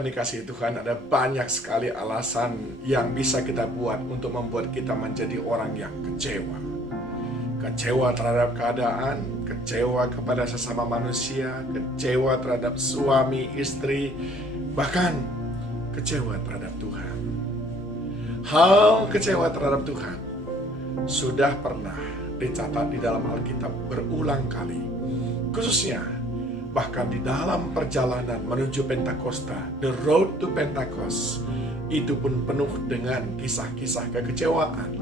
yang dikasihi Tuhan, ada banyak sekali alasan yang bisa kita buat untuk membuat kita menjadi orang yang kecewa. Kecewa terhadap keadaan, kecewa kepada sesama manusia, kecewa terhadap suami, istri, bahkan kecewa terhadap Tuhan. Hal kecewa terhadap Tuhan sudah pernah dicatat di dalam Alkitab berulang kali. Khususnya bahkan di dalam perjalanan menuju Pentakosta, the road to Pentecost, itu pun penuh dengan kisah-kisah kekecewaan.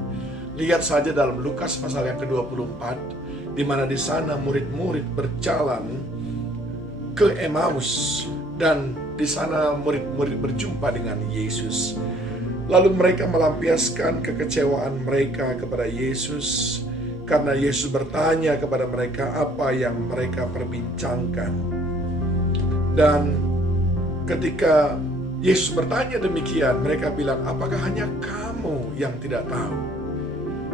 Lihat saja dalam Lukas pasal yang ke-24, di mana di sana murid-murid berjalan ke Emmaus, dan di sana murid-murid berjumpa dengan Yesus. Lalu mereka melampiaskan kekecewaan mereka kepada Yesus, karena Yesus bertanya kepada mereka apa yang mereka perbincangkan. Dan ketika Yesus bertanya demikian, mereka bilang, apakah hanya kamu yang tidak tahu?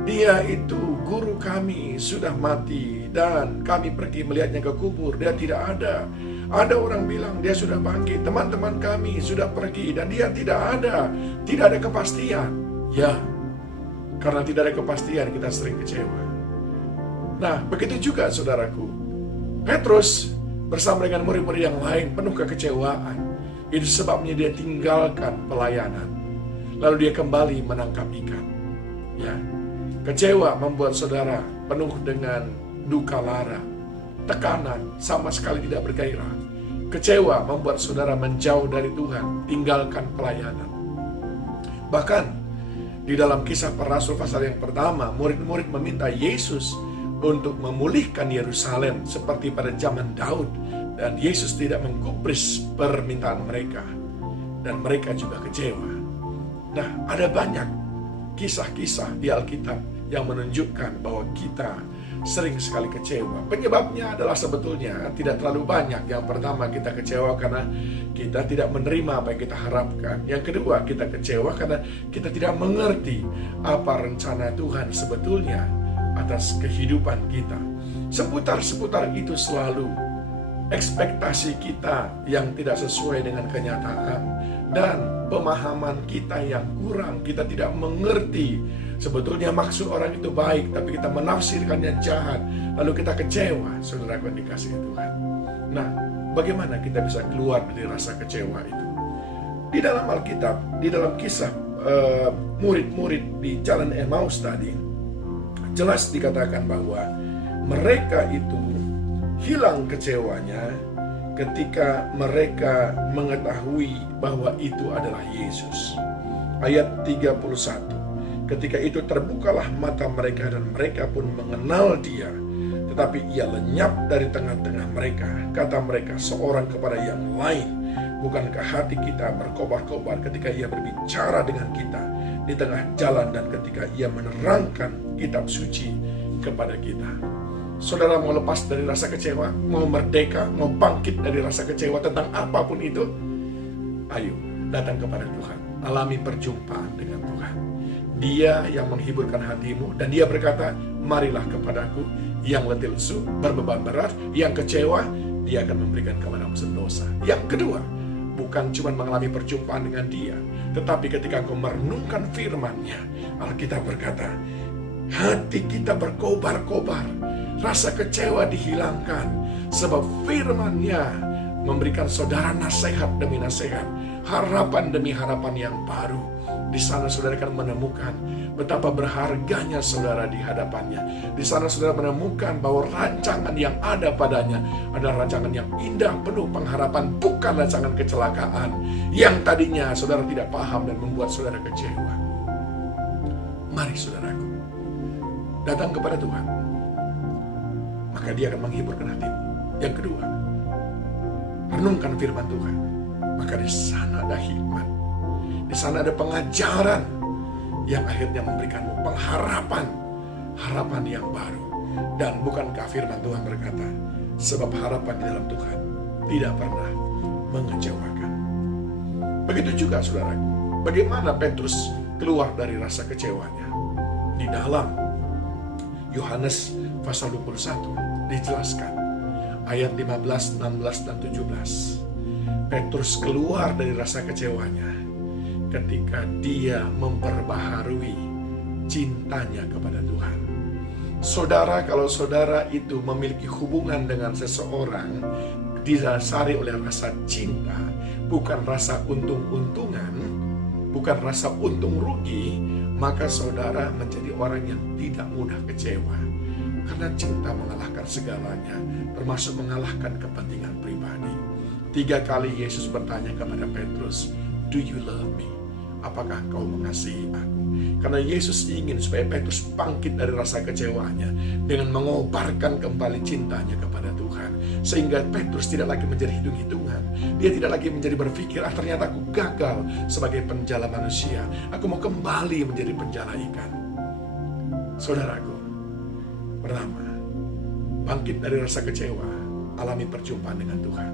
Dia itu guru kami sudah mati dan kami pergi melihatnya ke kubur, dia tidak ada. Ada orang bilang dia sudah bangkit, teman-teman kami sudah pergi dan dia tidak ada. Tidak ada kepastian. Ya, karena tidak ada kepastian kita sering kecewa. Nah, begitu juga saudaraku, Petrus bersama dengan murid-murid yang lain penuh kekecewaan. Itu sebabnya dia tinggalkan pelayanan, lalu dia kembali menangkap ikan. Ya, kecewa membuat saudara penuh dengan duka lara, tekanan, sama sekali tidak bergairah. Kecewa membuat saudara menjauh dari Tuhan, tinggalkan pelayanan. Bahkan di dalam Kisah Para Rasul pasal yang pertama, murid-murid meminta Yesus untuk memulihkan Yerusalem seperti pada zaman Daud, dan Yesus tidak menggubris permintaan mereka, dan mereka juga kecewa. Nah, ada banyak kisah-kisah di Alkitab yang menunjukkan bahwa kita sering sekali kecewa. Penyebabnya adalah sebetulnya tidak terlalu banyak. Yang pertama, kita kecewa karena kita tidak menerima apa yang kita harapkan. Yang kedua, kita kecewa karena kita tidak mengerti apa rencana Tuhan sebetulnya atas kehidupan kita. Seputar-seputar itu selalu ekspektasi kita yang tidak sesuai dengan kenyataan, dan pemahaman kita yang kurang. Kita tidak mengerti sebetulnya maksud orang itu baik, tapi kita menafsirkannya jahat, lalu kita kecewa. Saudara yang dikasihi Tuhan, nah, bagaimana kita bisa keluar dari rasa kecewa itu? Di dalam Alkitab, di dalam kisah murid-murid di Jalan Emmaus tadi, jelas dikatakan bahwa mereka itu hilang kecewanya ketika mereka mengetahui bahwa itu adalah Yesus. Ayat 31, ketika itu terbukalah mata mereka dan mereka pun mengenal dia, tetapi ia lenyap dari tengah-tengah mereka. Kata mereka seorang kepada yang lain, bukankah hati kita berkobar-kobar ketika ia berbicara dengan kita di tengah jalan dan ketika ia menerangkan kitab suci kepada kita? Saudara mau lepas dari rasa kecewa, mau merdeka, mau bangkit dari rasa kecewa tentang apapun itu, ayo datang kepada Tuhan, alami perjumpaan dengan Tuhan. Dia yang menghiburkan hatimu, dan dia berkata, marilah kepadaku yang letih lesu, berbeban berat, yang kecewa, dia akan memberikan kepadamu sendosa. Yang kedua, bukan cuma mengalami perjumpaan dengan dia, tetapi ketika engkau merenungkan firman-Nya, Alkitab berkata, hati kita berkobar-kobar, rasa kecewa dihilangkan, sebab firman-Nya memberikan saudara nasihat demi nasihat, harapan demi harapan yang baru. Di sana saudara akan menemukan betapa berharganya saudara di hadapannya. Di sana saudara menemukan bahwa rancangan yang ada padanya adalah rancangan yang indah, penuh pengharapan, bukan rancangan kecelakaan yang tadinya saudara tidak paham dan membuat saudara kecewa. Mari saudaraku, datang kepada Tuhan, maka dia akan menghiburkan hatimu. Yang kedua, renungkan firman Tuhan, maka di sana ada hikmat. Di sana ada pengajaran yang akhirnya memberikanmu pengharapan, harapan yang baru. Dan bukankah firman Tuhan berkata, sebab harapan di dalam Tuhan tidak pernah mengecewakan. Begitu juga saudaraku, bagaimana Petrus keluar dari rasa kecewanya? Di dalam Yohanes pasal 21 dijelaskan ayat 15, 16, dan 17. Petrus keluar dari rasa kecewanya ketika dia memperbaharui cintanya kepada Tuhan. Saudara, kalau saudara itu memiliki hubungan dengan seseorang didasari oleh rasa cinta, bukan rasa untung-untungan, bukan rasa untung rugi, maka saudara menjadi orang yang tidak mudah kecewa. Karena cinta mengalahkan segalanya, termasuk mengalahkan kepentingan pribadi. 3 kali Yesus bertanya kepada Petrus, "Do you love me?" Apakah kau mengasihi aku? Karena Yesus ingin supaya Petrus bangkit dari rasa kecewanya dengan mengobarkan kembali cintanya kepada Tuhan. Sehingga Petrus tidak lagi menjadi hitung-hitungan. Dia tidak lagi menjadi berpikir, ternyata aku gagal sebagai penjala manusia. Aku mau kembali menjadi penjala ikan. Saudaraku, pertama, bangkit dari rasa kecewa, alami perjumpaan dengan Tuhan.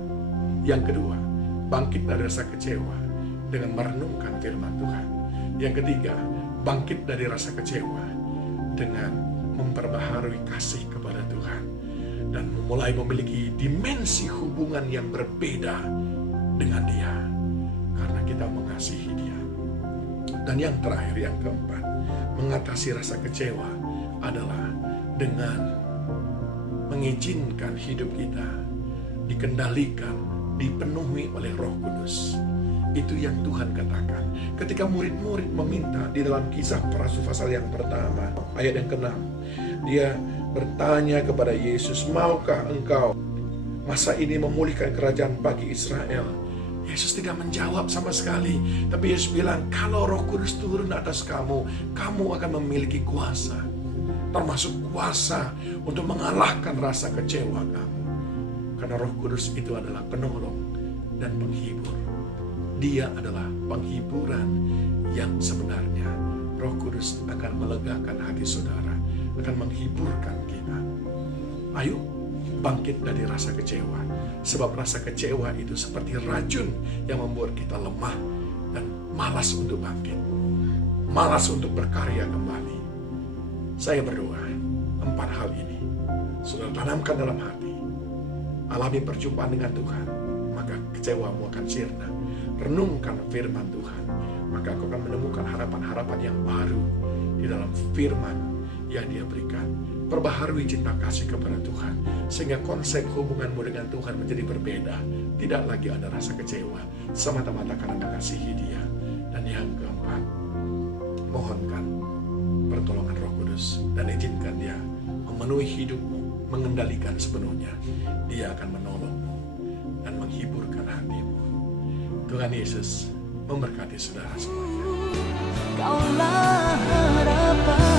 Yang kedua, bangkit dari rasa kecewa dengan merenungkan firman Tuhan. Yang ketiga, bangkit dari rasa kecewa dengan memperbaharui kasih kepada Tuhan dan mulai memiliki dimensi hubungan yang berbeda dengan Dia karena kita mengasihi Dia. Dan yang terakhir, yang keempat, mengatasi rasa kecewa adalah dengan mengizinkan hidup kita dikendalikan, dipenuhi oleh Roh Kudus. Itu yang Tuhan katakan ketika murid-murid meminta di dalam Kisah para Rasul pasal yang pertama ayat yang ke-6. Dia bertanya kepada Yesus, "Maukah engkau masa ini memulihkan kerajaan bagi Israel?" Yesus tidak menjawab sama sekali, tapi Yesus bilang, "Kalau Roh Kudus turun atas kamu, kamu akan memiliki kuasa, termasuk kuasa untuk mengalahkan rasa kecewa kamu. Karena Roh Kudus itu adalah penolong dan penghibur. Dia adalah penghiburan yang sebenarnya. Roh Kudus akan melegakan hati saudara, akan menghiburkan kita. Ayo bangkit dari rasa kecewa. Sebab rasa kecewa itu seperti racun yang membuat kita lemah dan malas untuk bangkit. Malas untuk berkarya kembali. Saya berdoa, 4 hal ini saudara tanamkan dalam hati. Alami perjumpaan dengan Tuhan, maka kecewamu akan sirna. Renungkan firman Tuhan, maka kau akan menemukan harapan-harapan yang baru di dalam firman yang Dia berikan. Perbaharui cinta kasih kepada Tuhan, sehingga konsep hubunganmu dengan Tuhan menjadi berbeda. Tidak lagi ada rasa kecewa, semata-mata karena mengasihi Dia. Dan yang keempat, mohonkan pertolongan Roh Kudus dan izinkan Dia memenuhi hidupmu, mengendalikan sepenuhnya. Dia akan menolongmu dan menghiburkan hatimu. Tuhan Yesus memberkati saudara semuanya. Kaulah harapan